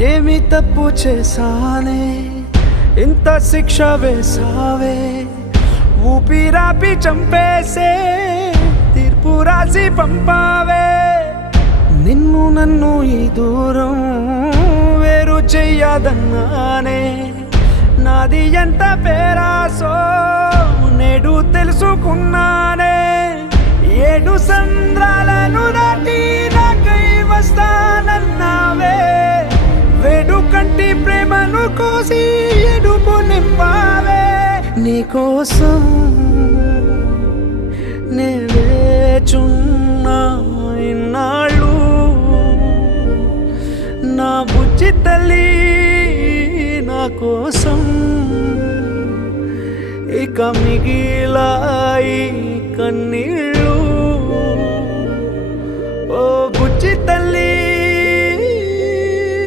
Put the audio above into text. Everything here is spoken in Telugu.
ఏమి తప్పు చేశానే ఇంత శిక్ష వేసావే ఊపిరాపి చంపేసే తీర్పు రాసి పంపావే నిన్ను నన్ను ఈ దూరం వేరు చెయ్యదన్నానే నాది ఎంత పేరాసో నేడు తెలుసుకున్నానే 7 సంద్రాలను దాటి నాకై వస్తానన్నావే వేడు కంటి ప్రేమను కోసి ఎడుపు నింపావే నీకోసం నే వేచున్నా ఇన్నాళ్ళు నా బుజ్జి తల్లి నా కోసం ఇక మిగిలాయి కన్నీళ్ళు ఓ బుజ్జి తల్లి